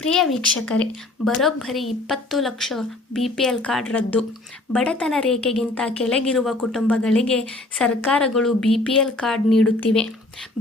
ಪ್ರಿಯ ವೀಕ್ಷಕರೇ, ಬರೋಬ್ಬರಿ 20 lakh BPL card ರದ್ದು. ಬಡತನ ರೇಖೆಗಿಂತ ಕೆಳಗಿರುವ ಕುಟುಂಬಗಳಿಗೆ ಸರ್ಕಾರಗಳು BPL ಕಾರ್ಡ್ ನೀಡುತ್ತಿವೆ.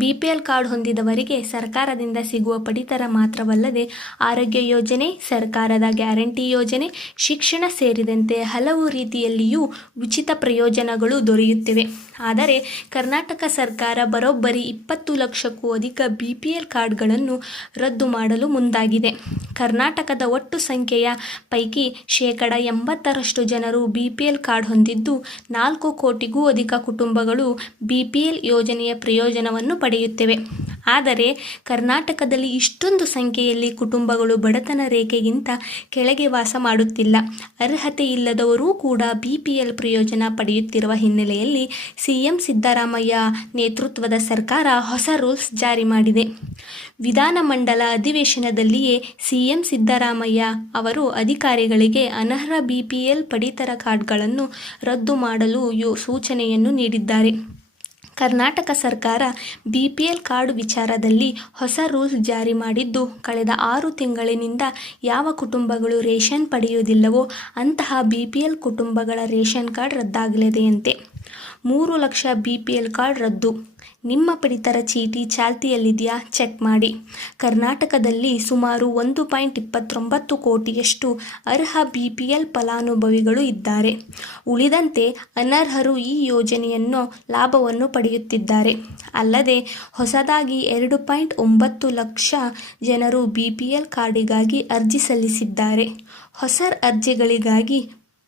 BPL ಕಾರ್ಡ್ ಹೊಂದಿದವರಿಗೆ ಸರ್ಕಾರದಿಂದ ಸಿಗುವ ಪಡಿತರ ಮಾತ್ರವಲ್ಲದೆ ಆರೋಗ್ಯ ಯೋಜನೆ, ಸರ್ಕಾರದ ಗ್ಯಾರಂಟಿ ಯೋಜನೆ, ಶಿಕ್ಷಣ ಸೇರಿದಂತೆ ಹಲವು ರೀತಿಯಲ್ಲಿಯೂ ಉಚಿತ ಪ್ರಯೋಜನಗಳು ದೊರೆಯುತ್ತಿವೆ. ಆದರೆ ಕರ್ನಾಟಕ ಸರ್ಕಾರ ಬರೋಬ್ಬರಿ 20 ಲಕ್ಷಕ್ಕೂ ಅಧಿಕ BPL ಕಾರ್ಡ್ಗಳನ್ನು ರದ್ದು ಮಾಡಲು ಮುಂದಾಗಿದೆ. ಕರ್ನಾಟಕದ ಒಟ್ಟು ಸಂಖ್ಯೆಯ ಪೈಕಿ 80% ಜನರು BPL ಕಾರ್ಡ್ ಹೊಂದಿದ್ದು, 4 ಕೋಟಿಗೂ ಅಧಿಕ ಕುಟುಂಬಗಳು BPL ಯೋಜನೆಯ ಪ್ರಯೋಜನವನ್ನು ಪಡೆಯುತ್ತಿವೆ. ಆದರೆ ಕರ್ನಾಟಕದಲ್ಲಿ ಇಷ್ಟೊಂದು ಸಂಖ್ಯೆಯಲ್ಲಿ ಕುಟುಂಬಗಳು ಬಡತನ ರೇಖೆಗಿಂತ ಕೆಳಗೆ ವಾಸ ಮಾಡುತ್ತಿಲ್ಲ. ಅರ್ಹತೆ ಇಲ್ಲದವರೂ ಕೂಡ BPL ಪ್ರಯೋಜನ ಪಡೆಯುತ್ತಿರುವ ಹಿನ್ನೆಲೆಯಲ್ಲಿ CM ಸಿದ್ದರಾಮಯ್ಯ ನೇತೃತ್ವದ ಸರ್ಕಾರ ಹೊಸ ರೂಲ್ಸ್ ಜಾರಿ ಮಾಡಿದೆ. ವಿಧಾನಮಂಡಲ ಅಧಿವೇಶನದಲ್ಲಿಯೇ CM ಸಿದ್ದರಾಮಯ್ಯ ಅವರು ಅಧಿಕಾರಿಗಳಿಗೆ ಅನರ್ಹ BPL ಪಡಿತರ ಕಾರ್ಡ್ಗಳನ್ನು ರದ್ದು ಮಾಡಲು ಸೂಚನೆಯನ್ನು ನೀಡಿದ್ದಾರೆ. ಕರ್ನಾಟಕ ಸರ್ಕಾರ BPL ಕಾರ್ಡ್ ವಿಚಾರದಲ್ಲಿ ಹೊಸ ರೂಲ್ಸ್ ಜಾರಿ ಮಾಡಿದ್ದು, ಕಳೆದ 6 ತಿಂಗಳಿನಿಂದ ಯಾವ ಕುಟುಂಬಗಳು ರೇಷನ್ ಪಡೆಯುವುದಿಲ್ಲವೋ ಅಂತಹ BPL ಕುಟುಂಬಗಳ ರೇಷನ್ ಕಾರ್ಡ್ ರದ್ದಾಗಲಿದೆಯಂತೆ. 3 ಲಕ್ಷ BPL ಕಾರ್ಡ್ ರದ್ದು. ನಿಮ್ಮ ಪಡಿತರ ಚೀಟಿ ಚಾಲ್ತಿಯಲ್ಲಿದೆಯಾ? ಚೆಕ್ ಮಾಡಿ. ಕರ್ನಾಟಕದಲ್ಲಿ ಸುಮಾರು 1.29 ಕೋಟಿಯಷ್ಟು ಅರ್ಹ BPL ಫಲಾನುಭವಿಗಳು ಇದ್ದಾರೆ. ಉಳಿದಂತೆ ಅನರ್ಹರು ಈ ಯೋಜನೆಯನ್ನು ಲಾಭವನ್ನು ಪಡೆಯುತ್ತಿದ್ದಾರೆ. ಅಲ್ಲದೆ ಹೊಸದಾಗಿ 2.9 ಲಕ್ಷ ಜನರು BPL ಕಾರ್ಡಿಗಾಗಿ ಅರ್ಜಿ ಸಲ್ಲಿಸಿದ್ದಾರೆ. ಹೊಸ ಅರ್ಜಿಗಳಿಗಾಗಿ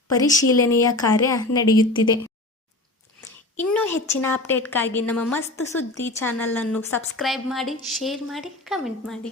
ಪರಿಶೀಲನೆಯ ಕಾರ್ಯ ನಡೆಯುತ್ತಿದೆ. ಇನ್ನೂ ಹೆಚ್ಚಿನ ಅಪ್ಡೇಟ್ಗಾಗಿ ನಮ್ಮ ಮಸ್ತ್ ಸುದ್ದಿ ಚಾನಲನ್ನು ಸಬ್ಸ್ಕ್ರೈಬ್ ಮಾಡಿ, ಶೇರ್ ಮಾಡಿ, ಕಮೆಂಟ್ ಮಾಡಿ.